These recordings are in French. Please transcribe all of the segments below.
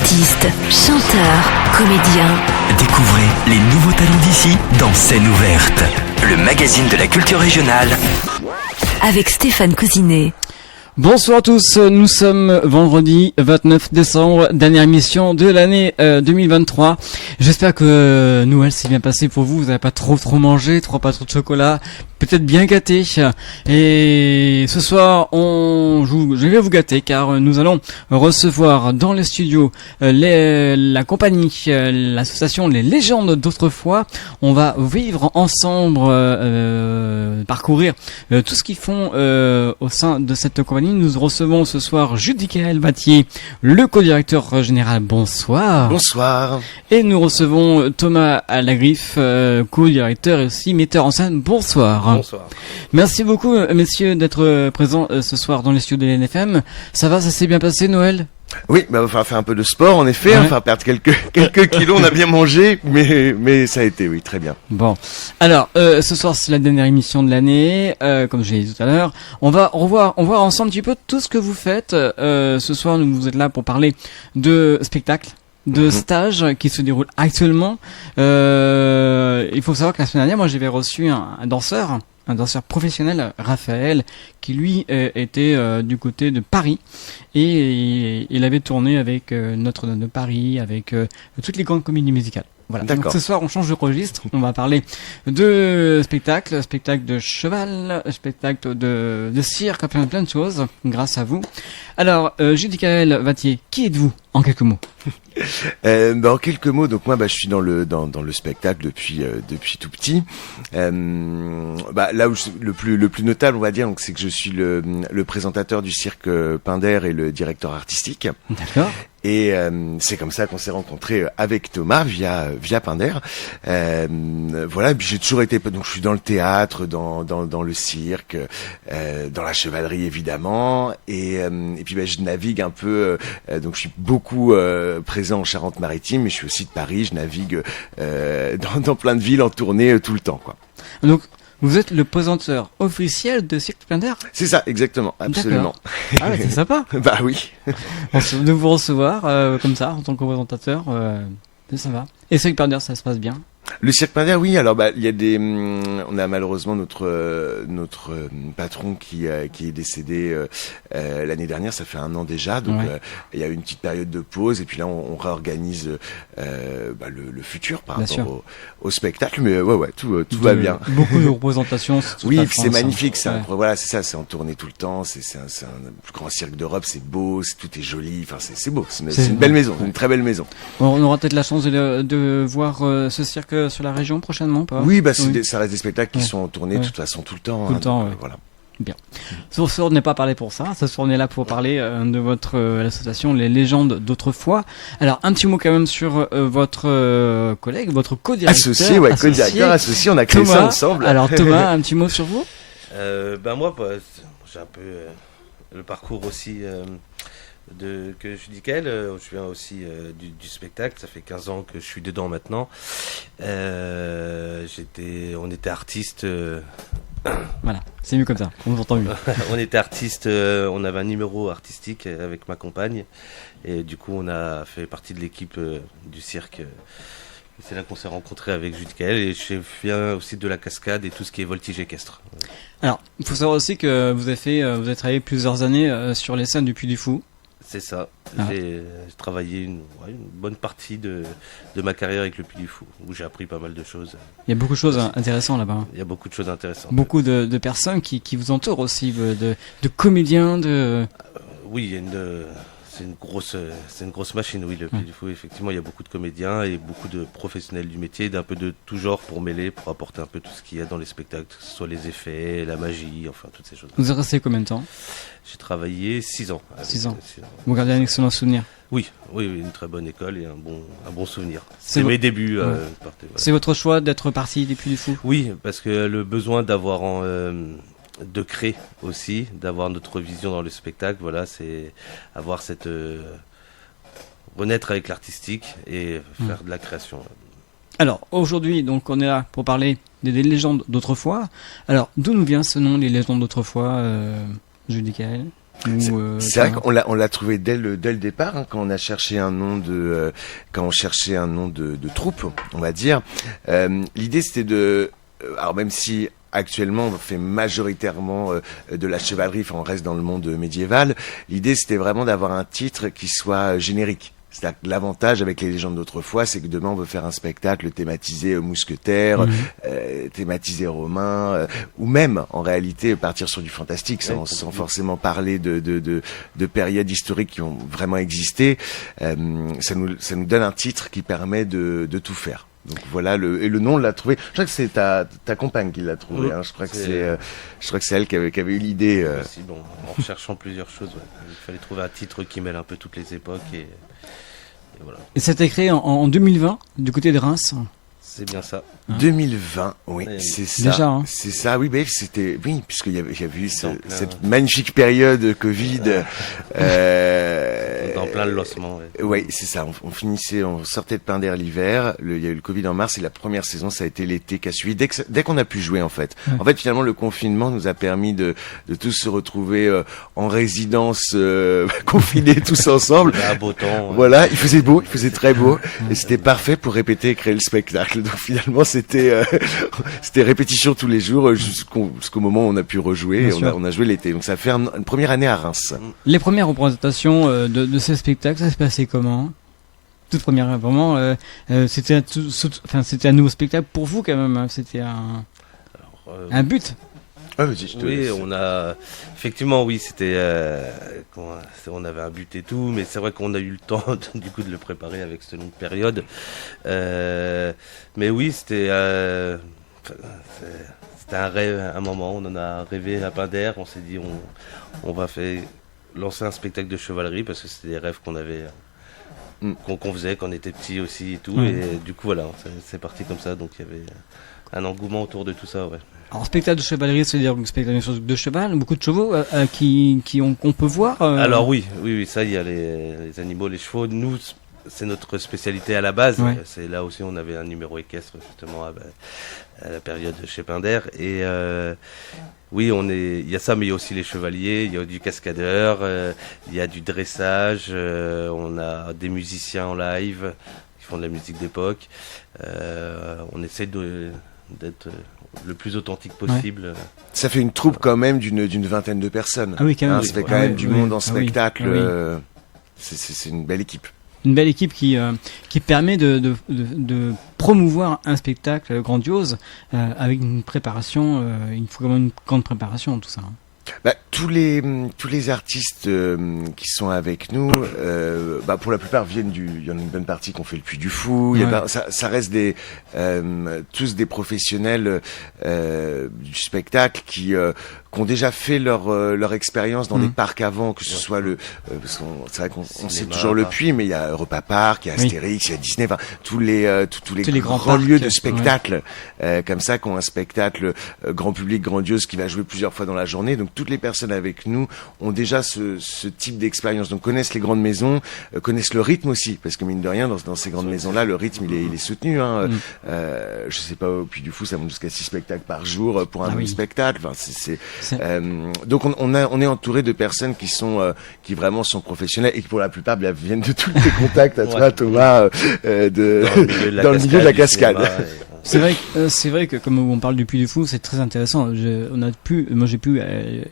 Artistes, chanteurs, comédiens. Découvrez les nouveaux talents d'ici dans Scène ouverte, le magazine de la culture régionale. Avec Stéphane Cousinet. Bonsoir à tous, nous sommes vendredi 29 décembre, dernière émission de l'année 2023. J'espère que Noël s'est bien passé pour vous, vous n'avez pas trop mangé, pas trop de chocolat, peut-être bien gâté. Et ce soir, je vais vous gâter car nous allons recevoir dans les studios la compagnie, l'association Les Légendes d'Autrefois. On va vivre ensemble, parcourir tout ce qu'ils font au sein de cette compagnie. Nous recevons ce soir Judicaël Vattier, le co-directeur général. Bonsoir. Bonsoir. Et nous recevons Thomas Lagriffe, co-directeur et aussi metteur en scène. Bonsoir. Bonsoir. Merci beaucoup, messieurs, d'être présents ce soir dans les studios de l'NFM. Ça s'est bien passé, Noël ? Oui, il va falloir faire un peu de sport, en effet, ouais. Enfin perdre quelques kilos, on a bien mangé, mais ça a été, oui, très bien. Bon. Alors, ce soir, c'est la dernière émission de l'année, comme je l'ai dit tout à l'heure. On va voir ensemble un petit peu tout ce que vous faites. Ce soir, vous êtes là pour parler de spectacles, de stages qui se déroulent actuellement. Il faut savoir que la semaine dernière, moi, j'avais reçu un danseur professionnel, Raphaël, qui lui était du côté de Paris et il avait tourné avec Notre-Dame de Paris, avec toutes les grandes comédies musicales. Voilà. D'accord. Donc ce soir, on change de registre. On va parler de spectacle de cheval, spectacle de cirque, plein de choses, grâce à vous. Alors, Judicaël Vattier, qui êtes-vous en quelques mots? En quelques mots, donc moi, je suis dans le spectacle depuis tout petit. Là où le plus notable, on va dire, donc c'est que je suis le présentateur du cirque Pinder et le directeur artistique. D'accord. Et c'est comme ça qu'on s'est rencontrés avec Thomas via Pinder. Voilà, puis j'ai toujours été, donc je suis dans le théâtre, dans le cirque, dans la chevalerie évidemment, et puis je navigue un peu, donc je suis beaucoup présent en Charente-Maritime, mais je suis aussi de Paris, je navigue dans plein de villes en tournée tout le temps, quoi. Donc vous êtes le présentateur officiel de Cirque Pinder ? C'est ça, exactement, absolument. Ah ouais, c'est sympa. Bah oui. De vous recevoir comme ça en tant que présentateur, ça va. Et Cirque Pinder, ça se passe bien ? Le cirque Pinder, oui. Alors, il y a on a malheureusement notre patron qui est décédé l'année dernière. Ça fait 1 an déjà. Donc, il y a eu une petite période de pause. Et puis là, on réorganise le futur par rapport au spectacle. Mais tout va bien. Beaucoup de représentations. Oui, c'est magnifique. Voilà, c'est ça. C'est en tournée tout le temps. C'est un plus grand cirque d'Europe. C'est beau. Tout est joli. Enfin, c'est beau. C'est une belle maison. Une très belle maison. On aura peut-être la chance de voir ce cirque sur la région prochainement, pas ? Oui, ça reste des spectacles qui sont en tournée de toute façon tout le temps. Tout le temps, voilà. Bien. Ce soir, on n'est pas parlé pour ça. Ce soir, on est là pour parler de votre association Les Légendes d'Autrefois. Alors, un petit mot quand même sur votre collègue, votre co-directeur. Co-directeur associé, on a créé ça ensemble. Alors, Thomas, un petit mot sur vous ? Moi, j'ai un peu le parcours aussi que Judicaël. Je viens aussi du spectacle. Ça fait 15 ans que je suis dedans maintenant. On était artistes. Voilà, c'est mieux comme ça, on vous entend mieux. On était artistes, on avait un numéro artistique avec ma compagne. Et du coup, on a fait partie de l'équipe du cirque. C'est là qu'on s'est rencontrés avec Judicaël. Et je viens aussi de la cascade et tout ce qui est voltige équestre. Alors, il faut savoir aussi que vous avez travaillé plusieurs années sur les scènes du Puy du Fou. C'est ça. J'ai travaillé une bonne partie de ma carrière avec le Puy du Fou, où j'ai appris pas mal de choses. Il y a beaucoup de choses intéressantes là-bas. Il y a beaucoup de choses intéressantes. Beaucoup de personnes qui vous entourent aussi, de comédiens, Oui, c'est une grosse machine, oui, le Puy du Fou. Effectivement, il y a beaucoup de comédiens et beaucoup de professionnels du métier, d'un peu de tout genre pour mêler, pour apporter un peu tout ce qu'il y a dans les spectacles, que ce soit les effets, la magie, enfin toutes ces choses. Vous êtes resté combien de temps ? J'ai travaillé 6 ans. 6 ans. Vous gardez un excellent souvenir ? Oui, une très bonne école et un bon souvenir. C'est mes débuts. C'est votre choix d'être parti du Puy du Fou ? Oui, parce que le besoin de créer aussi, d'avoir notre vision dans le spectacle, voilà, c'est avoir cette renaître avec l'artistique et faire de la création. Alors aujourd'hui, donc on est là pour parler des légendes d'autrefois. Alors d'où nous vient ce nom, les légendes d'autrefois, Judicaël ? C'est vrai qu'on l'a trouvé dès le départ, hein, quand on cherchait un nom de troupe, on va dire. L'idée c'était alors même si actuellement on fait majoritairement de la chevalerie, enfin on reste dans le monde médiéval, l'idée c'était vraiment d'avoir un titre qui soit générique. C'est-à-dire que l'avantage avec les légendes d'autrefois, c'est que demain on veut faire un spectacle thématisé mousquetaire, thématisé romain, ou même en réalité partir sur du fantastique sans forcément parler de périodes historiques qui ont vraiment existé. Ça nous donne un titre qui permet de tout faire. Donc voilà, et le nom on l'a trouvé. Je crois que c'est ta compagne qui l'a trouvé. Hein. Je crois que c'est elle qui avait eu l'idée. Aussi, bon, en recherchant plusieurs choses, il fallait trouver un titre qui mêle un peu toutes les époques et voilà. Et ça a été créé en 2020 du côté de Reims. C'est bien ça. 2020, oui, c'est ça. Déjà, hein. C'est ça, oui, puisqu'il y avait eu cette magnifique période Covid. En plein le lancement. Oui, c'est ça. On sortait de Pinder l'hiver. Il y a eu le Covid en mars et la première saison, ça a été l'été qui a suivi. Dès qu'on a pu jouer, en fait. Ouais. En fait, finalement, le confinement nous a permis de tous se retrouver en résidence, confinés tous ensemble. Il y a un beau temps. Voilà, il faisait beau, il faisait très beau, et c'était parfait pour répéter et créer le spectacle. Donc finalement, c'était répétition tous les jours jusqu'au moment où on a pu rejouer. Et on a joué l'été. Donc ça fait une première année à Reims. Les premières représentations de ce spectacle, ça se passait comment? Toute première, vraiment, c'était un nouveau spectacle pour vous quand même. Hein. C'était un but. Ah, oui, on a effectivement, oui, c'était on avait un but et tout, mais c'est vrai qu'on a eu le temps du coup de le préparer avec cette longue période. Mais oui, c'était un rêve, un moment. On en a rêvé à Pinder. On s'est dit on va lancer un spectacle de chevalerie parce que c'était des rêves qu'on avait. Qu'on faisait quand on était petit aussi et tout, et du coup voilà, c'est parti comme ça, donc il y avait un engouement autour de tout ça, ouais. Alors spectacle de chevalerie, c'est-à-dire un spectacle de cheval, beaucoup de chevaux qu'on peut voir. Alors oui, ça il y a les animaux, les chevaux. Nous, c'est notre spécialité à la base. Ouais. C'est là aussi on avait un numéro équestre justement à la période chez Pinder et oui, il y a ça, mais il y a aussi les chevaliers, il y a du cascadeur, il y a du dressage, on a des musiciens en live qui font de la musique d'époque. On essaie d'être le plus authentique possible. Ouais. Ça fait une troupe quand même d'une vingtaine de personnes. Ah oui, quand même. Ça fait quand même du monde en spectacle. C'est une belle équipe. Une belle équipe qui permet de promouvoir un spectacle grandiose avec une préparation, il faut quand même une grande préparation, tout ça. Hein. Tous les artistes qui sont avec nous, pour la plupart viennent il y en a une bonne partie qui ont fait le Puy du Fou. Ouais. Ça reste tous des professionnels du spectacle qui ont déjà fait leur expérience dans des parcs avant, que ce soit parce qu'on c'est vrai qu'on sait toujours le Puy, mais il y a Europa Park, il y a Astérix, il y a Disney, enfin tous les grands lieux de spectacle comme ça, qui ont un spectacle grand public grandiose qui va jouer plusieurs fois dans la journée. Donc toutes les personnes avec nous ont déjà ce type d'expérience, donc connaissent les grandes maisons, connaissent le rythme aussi, parce que mine de rien dans ces grandes maisons là, le rythme il est soutenu. Hein. Je sais pas, au Puy du Fou ça monte jusqu'à 6 spectacles par jour pour un spectacle. Enfin, donc on est entouré de personnes qui vraiment sont professionnelles et qui pour la plupart viennent de tous les contacts à toi Thomas dans le milieu de la cascade. C'est vrai que comme on parle du Puy du Fou, c'est très intéressant. Moi j'ai pu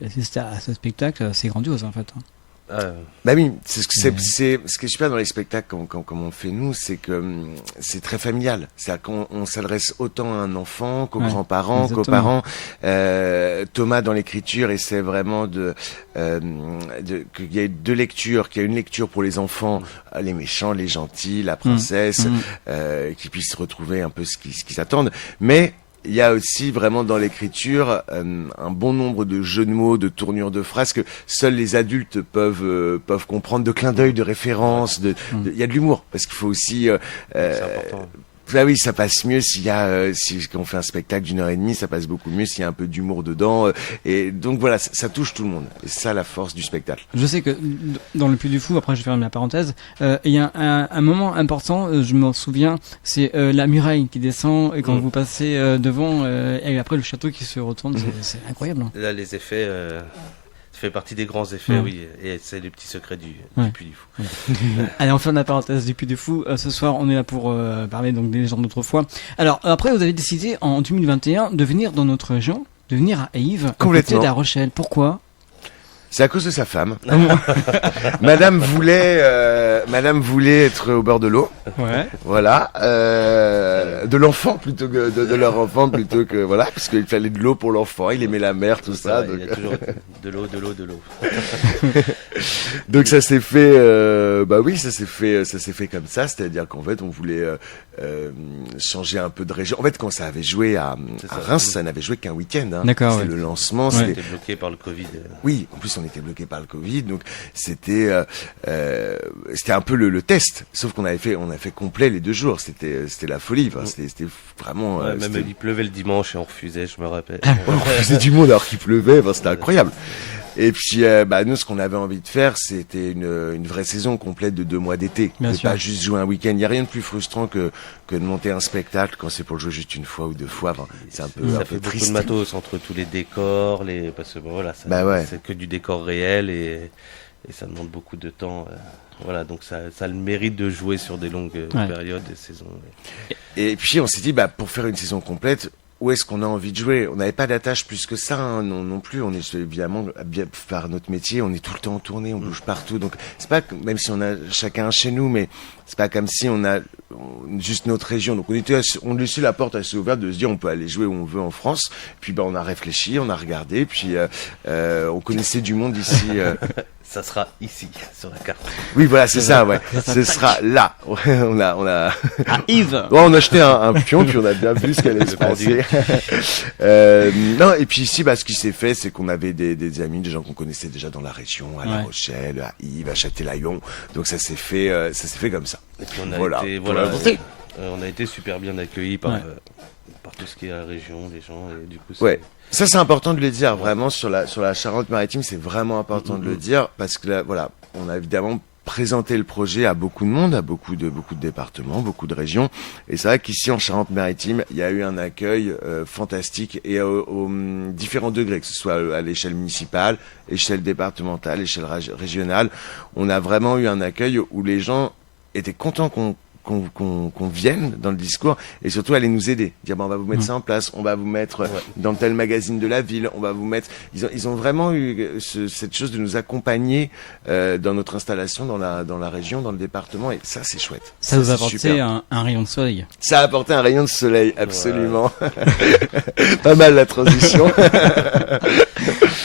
assister à ce spectacle, c'est grandiose en fait. Oui, c'est ce qui est super dans les spectacles comme on le fait nous, c'est que c'est très familial. C'est-à-dire qu'on s'adresse autant à un enfant qu'aux grands-parents, qu'aux parents. Thomas dans l'écriture essaie vraiment qu'il y ait deux lectures, qu'il y ait une lecture pour les enfants, les méchants, les gentils, la princesse, qui puissent retrouver un peu ce qu'ils attendent, mais il y a aussi vraiment dans l'écriture un bon nombre de jeux de mots, de tournures de phrases que seuls les adultes peuvent comprendre, de clins d'œil, de références. Il y a de l'humour parce qu'il faut aussi. C'est important. Oui, ça passe mieux si on fait un spectacle d'1h30, ça passe beaucoup mieux s'il y a un peu d'humour dedans. Et donc voilà, ça touche tout le monde. Et c'est ça la force du spectacle. Je sais que dans le Puy du Fou, après je vais fermer la parenthèse, il y a un moment important, je m'en souviens, c'est la muraille qui descend et quand vous passez devant et après le château qui se retourne, c'est incroyable. Hein. Là, les effets... fait partie des grands effets, Mm. oui. Et c'est les petits secrets du Ouais. Puy du Fou. Allez, on ferme la parenthèse du Puy du Fou. Ce soir, on est là pour parler donc des légendes d'autrefois. Alors, après, vous avez décidé en 2021 de venir dans notre région, de venir à Yves, à côté Complètement. de La Rochelle. Pourquoi? C'est à cause de sa femme. Madame voulait être au bord de l'eau. Ouais. Voilà, de l'enfant plutôt que de leur enfant plutôt que voilà, parce qu'il fallait de l'eau pour l'enfant. Il aimait la mer, tout ça. Ouais, Donc, il y a toujours de l'eau, de l'eau, de l'eau. donc ça s'est fait, bah oui, ça s'est fait comme ça. C'est-à-dire qu'en fait, on voulait changer un peu de région. En fait, quand ça avait joué à C'est ça. Reims, ça n'avait joué qu'un week-end. Hein. D'accord, C'était ouais. le lancement. Ouais. On C'était était bloqué par le Covid. Oui, en plus on était bloqué par le Covid, donc c'était un peu le test. Sauf on a fait complet les 2 jours. C'était la folie. Enfin, c'était vraiment. Ouais, même c'était- il pleuvait le dimanche et on refusait, je me rappelle. on refusait du monde alors qu'il pleuvait. Enfin, c'était incroyable. Et puis, bah, nous, ce qu'on avait envie de faire, c'était une vraie saison complète de 2 mois d'été. Bien Et sûr. pas juste jouer un week-end. Il n'y a rien de plus frustrant que de monter un spectacle quand c'est pour le jouer juste une fois ou 2 fois. Enfin, c'est un peu, Ça un fait peu beaucoup triste. de matos entre tous les décors, parce que bon, voilà, Bah ouais. c'est que du décor réel et ça demande beaucoup de temps. Voilà, donc ça a le mérite de jouer sur des longues Ouais. périodes, des saisons. Et puis on s'est dit, bah, pour faire une saison complète, où est-ce qu'on a envie de jouer? On n'avait pas d'attache plus que ça, hein, non plus. On est évidemment, bien, par notre métier, on est tout le temps en tournée, on bouge partout. Donc c'est pas, même si on a chacun chez nous, mais c'est pas comme si on a juste notre région. Donc on laissait la porte assez ouverte de se dire on peut aller jouer où on veut en France. Puis bah on a réfléchi, on a regardé, puis on connaissait du monde ici. Ça sera ici, sur la carte. Oui, voilà, c'est ça, ouais. Ça Ce sera là. Ouais, on a. À Yves. Bon, on a acheté un pion, puis on a bien vu ce qu'elle allait se passer. Non, et puis ici, bah, ce qui s'est fait, c'est qu'on avait des amis, des gens qu'on connaissait déjà dans la région, à La Ouais. Rochelle, à Yves, à Châtelaillon. Donc ça s'est fait comme ça. Et puis on a Voilà, été, pour voilà, la volonté. on a été super bien accueillis par, Ouais. par tout ce qui est la région, les gens, et du coup, Ouais. Ça, c'est important de le dire, vraiment, sur la Charente-Maritime, c'est vraiment important de le dire, parce que là, voilà, on a évidemment présenté le projet à beaucoup de monde, à beaucoup de départements, beaucoup de régions. Et c'est vrai qu'ici, en Charente-Maritime, il y a eu un accueil fantastique et aux différents degrés, que ce soit à l'échelle municipale, échelle départementale, échelle régionale. On a vraiment eu un accueil où les gens étaient contents qu'on vienne dans le discours et surtout aller nous aider, dire on va vous mettre ça en place, on va vous mettre dans tel magazine de la ville, on va vous mettre, ils ont vraiment eu cette chose de nous accompagner dans notre installation dans la région, dans le département, et ça c'est chouette. Ça vous a c'est apporté super. un rayon de soleil. Ça a apporté un rayon de soleil, absolument. Pas mal la transition.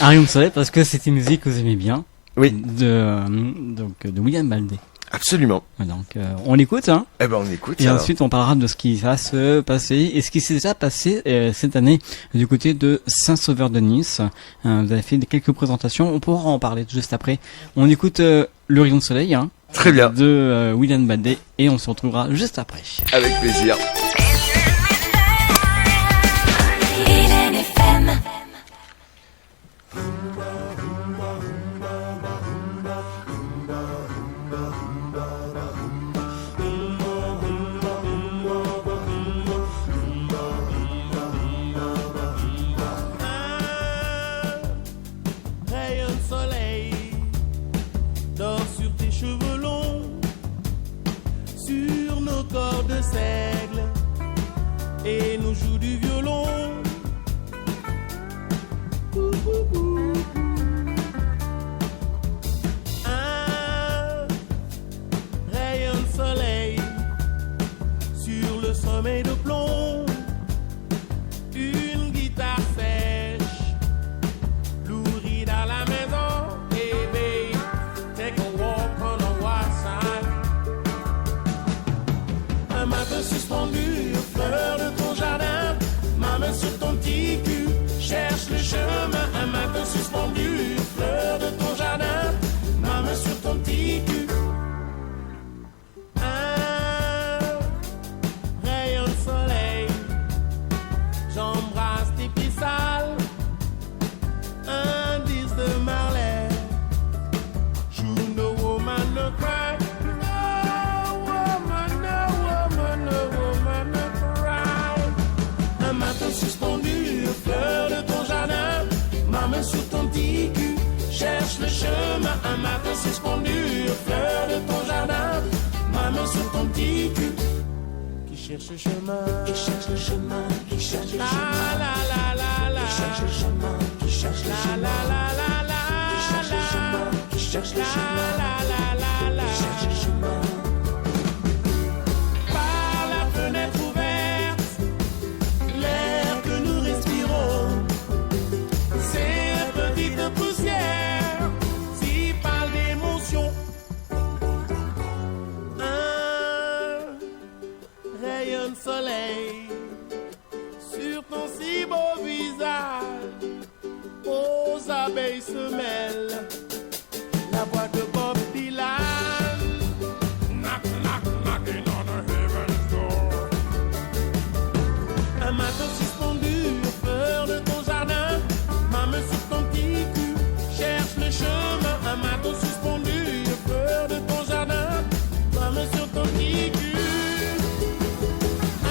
Un rayon de soleil parce que c'était une musique que vous aimez bien. Oui. De William Baldé. Absolument. Donc on l'écoute, hein. Eh ben on écoute. Et alors. ensuite, on parlera de ce qui va se passer et ce qui s'est déjà passé cette année du côté de Saint-Sauveur-de-Nice. Vous avez fait quelques présentations, on pourra en parler juste après. On écoute Le Rayon de Soleil, hein, Très bien, de William Baldé, et on se retrouvera juste après. avec plaisir. Hélène FM. Rayon de soleil dort sur tes cheveux longs, sur nos corps de seigle, et nous joue du violon. Un rayon de soleil sur le sommeil de plomb, une guitare sèche, louride à la maison. Hey babe, take a walk on the wild side. Un matin suspendu, fleur de ton jardin, ma main sur ton petit cul, cherche le chemin. Un matin suspendu, fleur de ton jardin, ma main sur ton petit cul. Un rayon de soleil, j'embrasse tes pieds sales. Un disque de Marley, you no woman no cry, no woman, no woman, no woman no cry. Un matin suspendu, le chemin, un matin suspendu aux fleurs de ton jardin. Ma main sur ton petit cul qui cherche le chemin, qui cherche le chemin, qui cherche le chemin. La la la la, qui cherche le chemin, qui cherche le chemin. La la la la, qui cherche le chemin, qui cherche le chemin. La la la la, qui cherche le chemin. Par la fenêtre ouverte, l'air que nous respirons, ces petites poussières, s'y parle d'émotion. Un rayon de soleil sur ton si beau visage, aux abeilles se mêlent la voix de Bob Dylan. Knock, knock, knocking on the heaven's door. Un matin suspendu aux fleurs de ton jardin, ma main sur ton petit cul cherche le chemin. Un matin suspendu aux fleurs de ton jardin, ma main sur ton petit cul. Un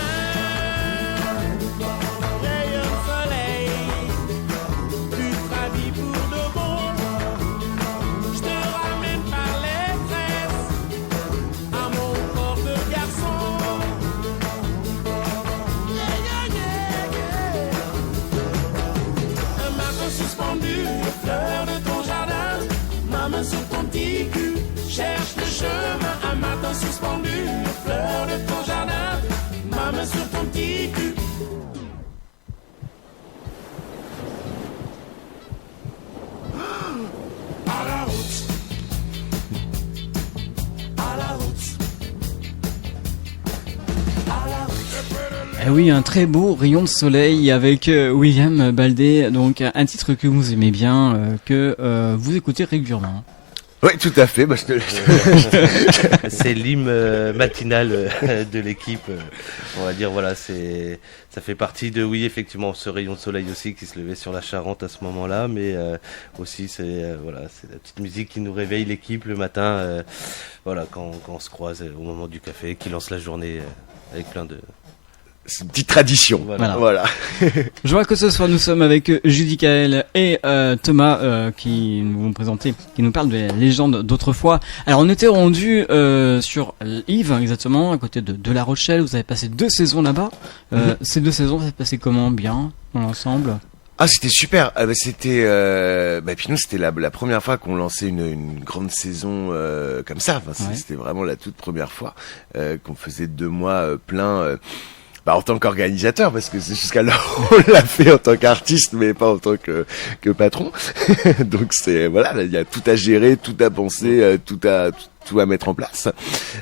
rayon de soleil, tu te rhabilles pour de bon. Je te ramène par les tresses à mon corps de garçon. Yeah, yeah, yeah, yeah. Un matin suspendu aux fleurs de ton jardin, ma main sur ton petit cul cherche le chemin. Un matin suspendu aux fleurs de ton jardin, ma main sur ton petit cul. À la route, à la route, à la route. Eh oui, un très beau rayon de soleil avec William Baldé, donc un titre que vous aimez bien, que vous écoutez régulièrement. Oui, tout à fait. Bah, je te laisse. C'est l'hymne matinal de l'équipe. On va dire, voilà, ça fait partie de, oui, effectivement, ce rayon de soleil aussi qui se levait sur la Charente à ce moment-là, mais aussi, voilà, c'est la petite musique qui nous réveille l'équipe le matin, voilà, quand on se croise au moment du café, qui lance la journée avec plein de... C'est une petite tradition. Voilà. Je vois que ce soir nous sommes avec Judy Kael et Thomas qui nous vont présenter, qui nous parlent des légendes d'autrefois. Alors on était rendu sur Yves exactement, à côté de La Rochelle. Vous avez passé 2 saisons là-bas. Ces 2 saisons, ça s'est passé comment? Bien dans l'ensemble? Ah, c'était super. C'était, puis nous, c'était la première fois qu'on lançait une grande saison comme ça. Enfin, Ouais. C'était vraiment la toute première fois qu'on faisait 2 mois plein. En tant qu'organisateur, parce que c'est jusqu'alors on l'a fait en tant qu'artiste, mais pas en tant que patron. Donc c'est voilà, il y a tout à gérer, tout à penser, tout à mettre en place.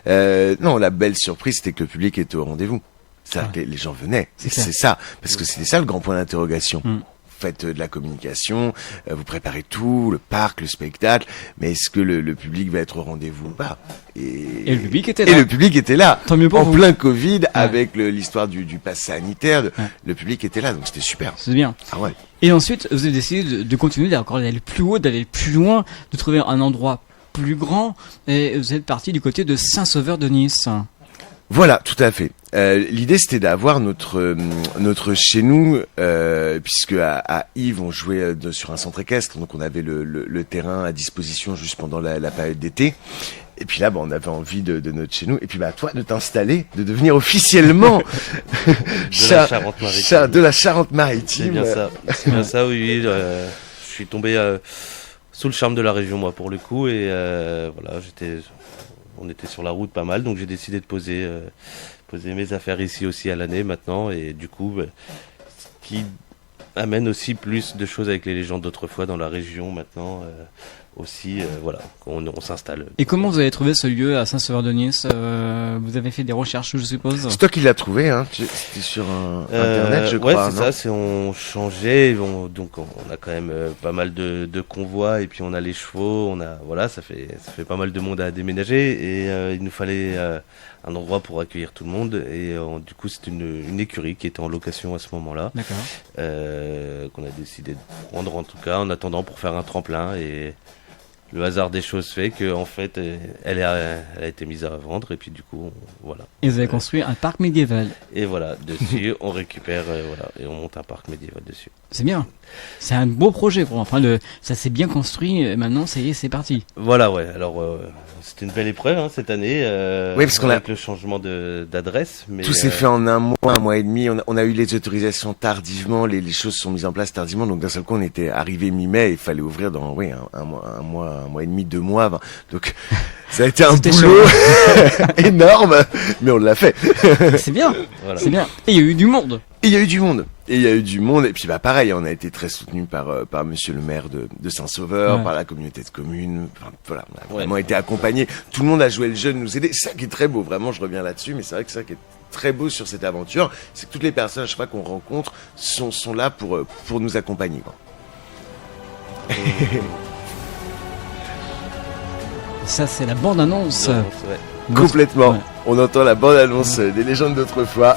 Non, la belle surprise, c'était que le public était au rendez-vous. C'est-à-dire que les gens venaient. C'est C'est ça, parce que c'était ça le grand point d'interrogation. Vous faites de la communication, vous préparez tout, le parc, le spectacle, mais est-ce que le public va être au rendez-vous ou pas? Et le public était Et là. le public était là. Tant mieux pour en vous. plein Covid, avec l'histoire du pass sanitaire, Ouais. le public était là, donc c'était super. C'est bien. Ah ouais. Et ensuite, vous avez décidé de continuer, d'aller plus haut, d'aller plus loin, de trouver un endroit plus grand, et vous êtes parti du côté de Saint-Sauveur de Nice. Voilà, tout à fait. L'idée, c'était d'avoir notre chez nous, puisque à Yves, on jouait sur un centre équestre, donc on avait le terrain à disposition juste pendant la période d'été. Et puis là, on avait envie de notre chez nous. Et puis toi, de t'installer, de devenir officiellement de la Charente-Maritime. C'est bien ça. C'est bien ça, oui. Je suis tombé sous le charme de la région, moi, pour le coup. Et voilà, on était sur la route pas mal, donc j'ai décidé de poser mes affaires ici aussi à l'année maintenant. Et du coup, ce qui amène aussi plus de choses avec les légendes d'autrefois dans la région maintenant. Aussi, voilà, on s'installe. Et comment vous avez trouvé ce lieu à Saint-Sauveur-de-Nice? Vous avez fait des recherches, je suppose? C'est toi qui l'as trouvé, hein? C'était sur Internet, je crois. Ouais, c'est non ça, on changeait, donc on a quand même pas mal de convois, et puis on a les chevaux, voilà, ça fait pas mal de monde à déménager, et il nous fallait un endroit pour accueillir tout le monde, et du coup c'est une écurie qui était en location à ce moment-là. D'accord. Qu'on a décidé de prendre en tout cas en attendant pour faire un tremplin, et le hasard des choses fait que en fait, elle a été mise à vendre et puis du coup, voilà. Et vous avez construit un parc médiéval. Et voilà, dessus, on récupère, voilà, et on monte un parc médiéval dessus. C'est bien. C'est un beau projet. Ça s'est bien construit. Maintenant, ça y est, c'est parti. Voilà, ouais. Alors, c'était une belle épreuve hein, cette année. Oui, parce qu'on avec le changement d'adresse. Mais tout s'est fait en un mois et demi. On a eu les autorisations tardivement, les choses sont mises en place tardivement. Donc d'un seul coup, on était arrivé mi-mai. Il fallait ouvrir dans un mois et demi, 2 mois. Enfin, donc ça a été un boulot énorme, mais on l'a fait. C'est bien. Voilà. C'est bien. Et il y a eu du monde. Et il y a eu du monde. Et puis bah pareil, on a été très soutenu par monsieur le maire de Saint-Sauveur, Ouais. par la communauté de communes. Enfin, voilà, on a vraiment été accompagnés. Tout le monde a joué le jeu de nous aider. C'est ça qui est très beau, vraiment, je reviens là-dessus, mais c'est vrai que ça qui est très beau sur cette aventure, c'est que toutes les personnes, à chaque fois qu'on rencontre, sont là pour nous accompagner, quoi. Ça, c'est la bande-annonce. Ouais. Complètement. Ouais. On entend la bande-annonce des légendes d'autrefois.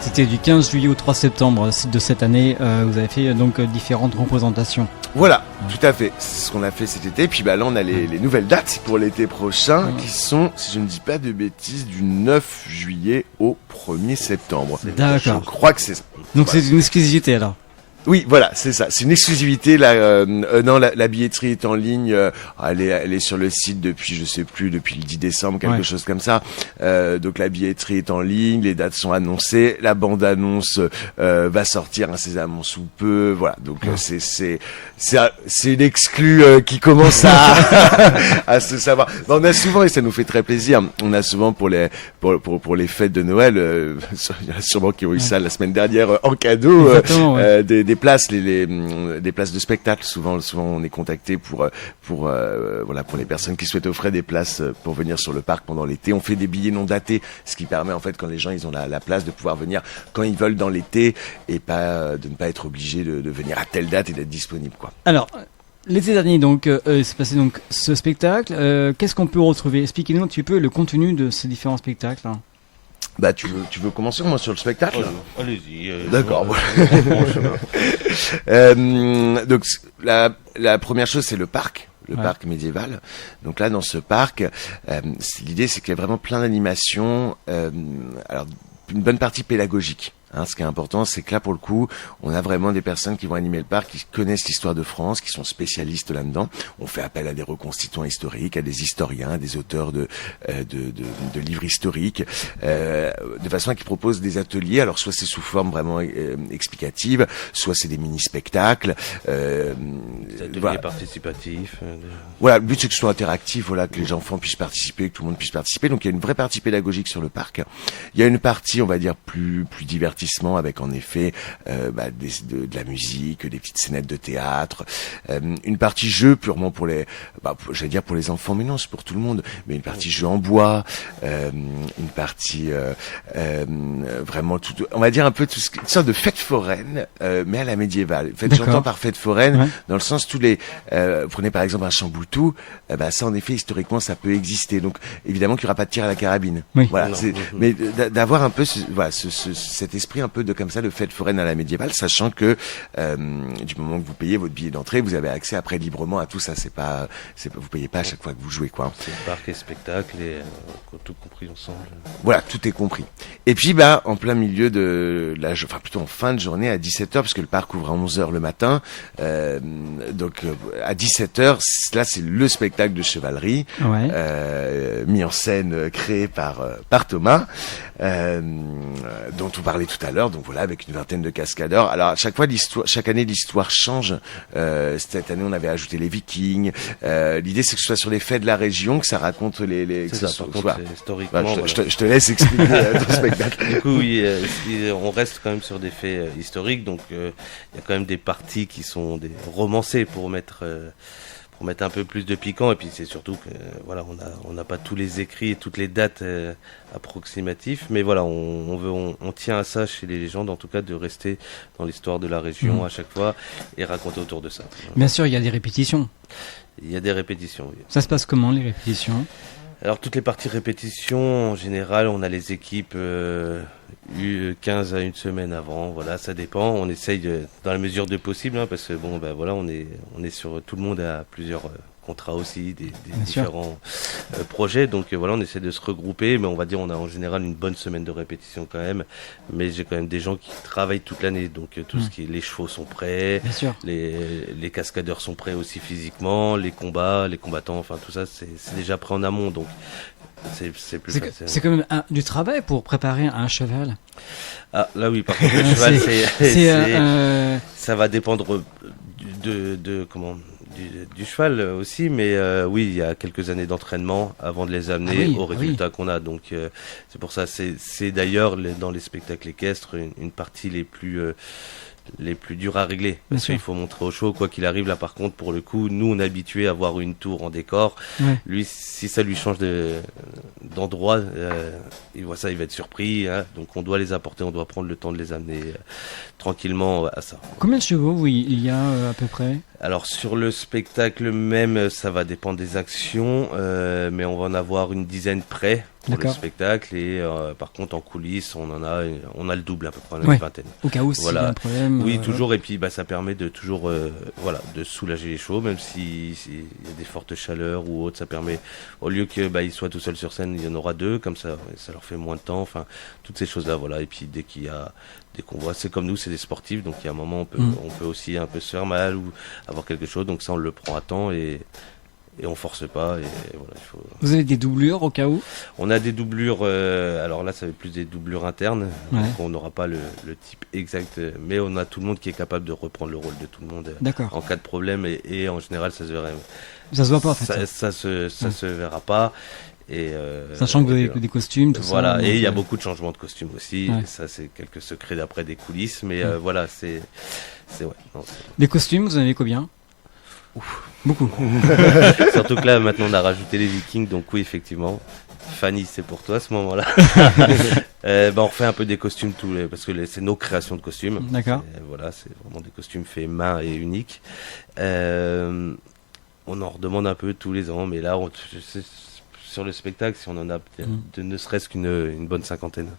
C'était du 15 juillet au 3 septembre de cette année. Vous avez fait donc différentes représentations. Voilà, tout à fait. C'est ce qu'on a fait cet été. Puis bah là, on a les nouvelles dates pour l'été prochain qui sont, si je ne dis pas de bêtises, du 9 juillet au 1er septembre. Je D'accord. crois que c'est ça. Donc c'est une exclusivité alors. Oui, voilà, c'est ça. C'est une exclusivité. Non, la billetterie est en ligne. Elle est sur le site depuis, je sais plus, depuis le 10 décembre, quelque chose comme ça. Donc la billetterie est en ligne, les dates sont annoncées, la bande-annonce va sortir incessamment sous peu. Voilà, donc c'est une exclue qui commence à se savoir. Ben, on a souvent, et ça nous fait très plaisir, on a souvent pour les fêtes de Noël, il y en a sûrement qui ont eu ça la semaine dernière en cadeau. Exactement, ouais. Des places, des places de spectacle. Souvent, on est contacté pour les personnes qui souhaitent offrir des places pour venir sur le parc pendant l'été. On fait des billets non datés, ce qui permet en fait quand les gens ils ont la place de pouvoir venir quand ils veulent dans l'été et de ne pas être obligés de venir à telle date et d'être disponible, quoi. Alors, l'été dernier, donc, s'est passé donc ce spectacle. Qu'est-ce qu'on peut retrouver? Expliquez-nous un petit peu le contenu de ces différents spectacles. Hein. Bah, tu veux commencer moi sur le spectacle? Allez-y. D'accord. Donc la première chose, c'est le parc. Le parc médiéval. Donc là, dans ce parc, l'idée, c'est qu'il y a vraiment plein d'animations. Alors, une bonne partie pédagogique. Hein, ce qui est important, c'est que là, pour le coup, on a vraiment des personnes qui vont animer le parc, qui connaissent l'histoire de France, qui sont spécialistes là-dedans. On fait appel à des reconstituants historiques, à des historiens, à des auteurs de livres historiques, de façon à qu'ils proposent des ateliers. Alors, soit c'est sous forme vraiment explicative, soit c'est des mini-spectacles. Des ateliers participatifs. Voilà, le but c'est que ce soit interactif, voilà, que les enfants puissent participer, que tout le monde puisse participer. Donc il y a une vraie partie pédagogique sur le parc. Il y a une partie, on va dire, plus divertissement, avec en effet de la musique, des petites scénettes de théâtre, une partie jeu purement pour les, j'allais dire pour les enfants, mais non, c'est pour tout le monde. Mais une partie jeu en bois, une partie vraiment tout, on va dire un peu une sorte de fête foraine, mais à la médiévale. En fait, j'entends par fête foraine dans le sens vous prenez par exemple un Chamboutou, ça en effet historiquement ça peut exister. Donc évidemment qu'il n'y aura pas de tir à la carabine. Oui. Voilà, mais d'avoir un peu cet esprit un peu de comme ça de fête foraine à la médiévale, sachant que du moment que vous payez votre billet d'entrée, vous avez accès après librement à tout ça. Vous payez pas à chaque fois que vous jouez, quoi. C'est parc et spectacle et tout compris ensemble. Voilà, tout est compris. Et puis en plein milieu de plutôt en fin de journée à 17h, parce que le parc ouvre à 11h le matin, donc à 17h, là c'est le spectacle de chevalerie, mis en scène, créé par Thomas, dont on parlait tout à l'heure. Donc voilà, avec une vingtaine de cascadeurs. Alors chaque année l'histoire change. Cette année on avait ajouté les Vikings. L'idée c'est que ce soit sur les faits de la région, que ça raconte historiquement. Je te laisse expliquer ton spectacle. Du coup, oui, on reste quand même sur des faits historiques, donc il y a quand même des parties qui sont des romancées pour mettre un peu plus de piquant, et puis c'est surtout que voilà, on n'a pas tous les écrits et toutes les dates approximatifs, mais voilà, on tient à ça chez les légendes, en tout cas, de rester dans l'histoire de la région à chaque fois et raconter autour de ça. Bien sûr, il y a des répétitions. Il y a des répétitions, oui. Ça se passe comment, les répétitions? Alors toutes les parties répétitions, en général, on a les équipes 15 à une semaine avant, voilà, ça dépend. On essaye dans la mesure de possible, hein, parce que bon, ben voilà, on est sur tout le monde a plusieurs contrats aussi, des sûr. différents projets. Donc voilà, on essaie de se regrouper, mais on va dire on a en général une bonne semaine de répétition quand même. Mais j'ai quand même des gens qui travaillent toute l'année, donc tout ce qui est les chevaux sont prêts, Bien sûr. les cascadeurs sont prêts aussi physiquement, les combats, les combattants, enfin tout ça c'est déjà prêt en amont, donc c'est plus C'est facile. c'est quand même du travail pour préparer un cheval. Ah là oui, par contre le cheval ça va dépendre du cheval aussi, mais oui, il y a quelques années d'entraînement avant de les amener aux résultats qu'on a. Donc c'est pour ça, c'est d'ailleurs dans les spectacles équestres une partie les plus dures à régler. Parce qu'il faut montrer au show, quoi qu'il arrive. Là, par contre, pour le coup, nous, on est habitués à voir une tour en décor. Ouais. Lui, si ça lui change d'endroit, il voit ça, il va être surpris. Hein. Donc, on doit les apporter, on doit prendre le temps de les amener tranquillement à ça. Combien de chevaux il y a à peu près? Alors, sur le spectacle même, ça va dépendre des actions, mais on va en avoir une dizaine près pour le spectacle. Et par contre, en coulisses, on a le double à peu près, une vingtaine. Au cas où s'il y a un problème. Oui, toujours. Et puis, ça permet de toujours de soulager les chevaux, même s'il y a des fortes chaleurs ou autres. Ça permet, au lieu qu'ils soient tout seuls sur scène, il y en aura deux, comme ça leur fait moins de temps. Enfin, toutes ces choses-là, voilà. Et puis, dès qu'on voit, c'est comme nous, c'est des sportifs, donc il y a un moment, on peut aussi un peu se faire mal ou avoir quelque chose, donc ça, on le prend à temps et on force pas. Et voilà, Vous avez des doublures au cas où? On a des doublures, alors là, ça va être plus des doublures internes, donc on n'aura pas le type exact, mais on a tout le monde qui est capable de reprendre le rôle de tout le monde en cas de problème, et en général, ça se verrait. Ça se voit pas, en fait. Ça se verra pas. Et sachant que vous avez des costumes, tout voilà, ça. et il y a beaucoup de changements de costumes aussi. Et ça, c'est quelques secrets d'après des coulisses, mais voilà, c'est Des costumes, vous en avez combien? Beaucoup. Surtout que là, maintenant, on a rajouté les Vikings, donc oui, effectivement. Fanny, c'est pour toi à ce moment-là. On refait un peu des costumes parce que c'est nos créations de costumes. D'accord. Voilà, c'est vraiment des costumes faits main et uniques. On en redemande un peu tous les ans, mais là, sur le spectacle, si on en a ne serait-ce qu'une bonne cinquantaine,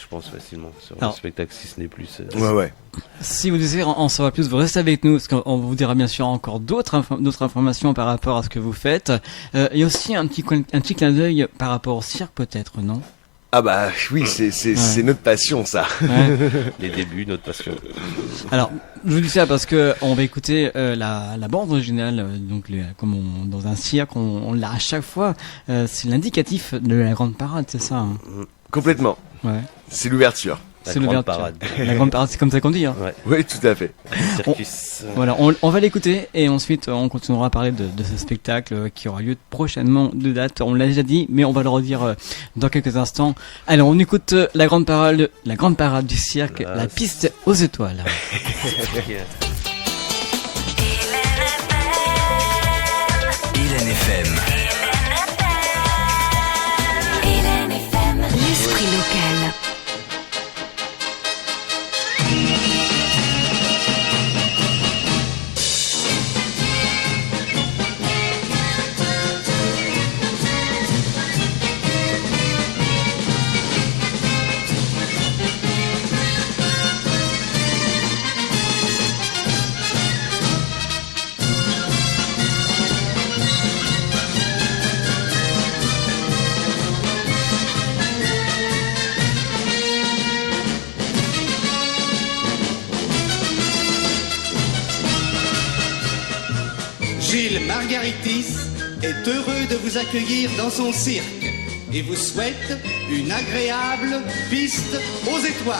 je pense facilement sur le spectacle, si ce n'est plus. Ouais. Si vous désirez en savoir plus, vous restez avec nous, parce qu'on vous dira bien sûr encore d'autres informations par rapport à ce que vous faites. Il y a aussi un petit clin d'œil par rapport au cirque, peut-être, non? Ah bah oui, c'est notre passion, ça. Ouais. Les débuts, notre passion. Alors, je vous dis ça parce que on va écouter la bande originale, donc dans un cirque, on l'a à chaque fois. C'est l'indicatif de la grande parade, c'est ça, hein? Complètement. Ouais. C'est l'ouverture. C'est l'ouverture. Parade. La grande parade, c'est comme ça qu'on dit, hein? Ouais. Oui, tout à fait. Voilà, on va l'écouter et ensuite on continuera à parler de ce spectacle qui aura lieu prochainement de date. On l'a déjà dit, mais on va le redire dans quelques instants. Alors, on écoute la grande parade du cirque, la piste aux étoiles. Hélène FM. L'esprit local. Gilles Margaritis est heureux de vous accueillir dans son cirque et vous souhaite une agréable piste aux étoiles.